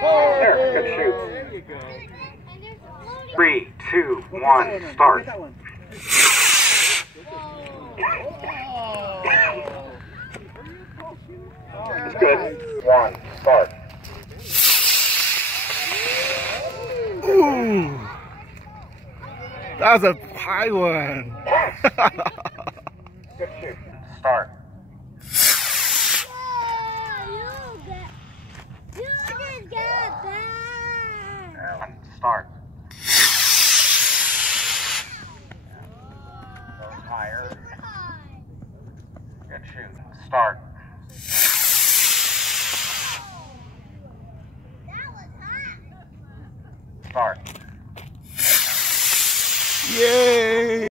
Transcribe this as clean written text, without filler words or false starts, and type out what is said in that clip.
There, good shoot. There you go. 3, 2, 1, start. It's good. 1, start. Ooh, that was a high one. Good shoot. Start. Start. Goes higher. Good shoot. Start.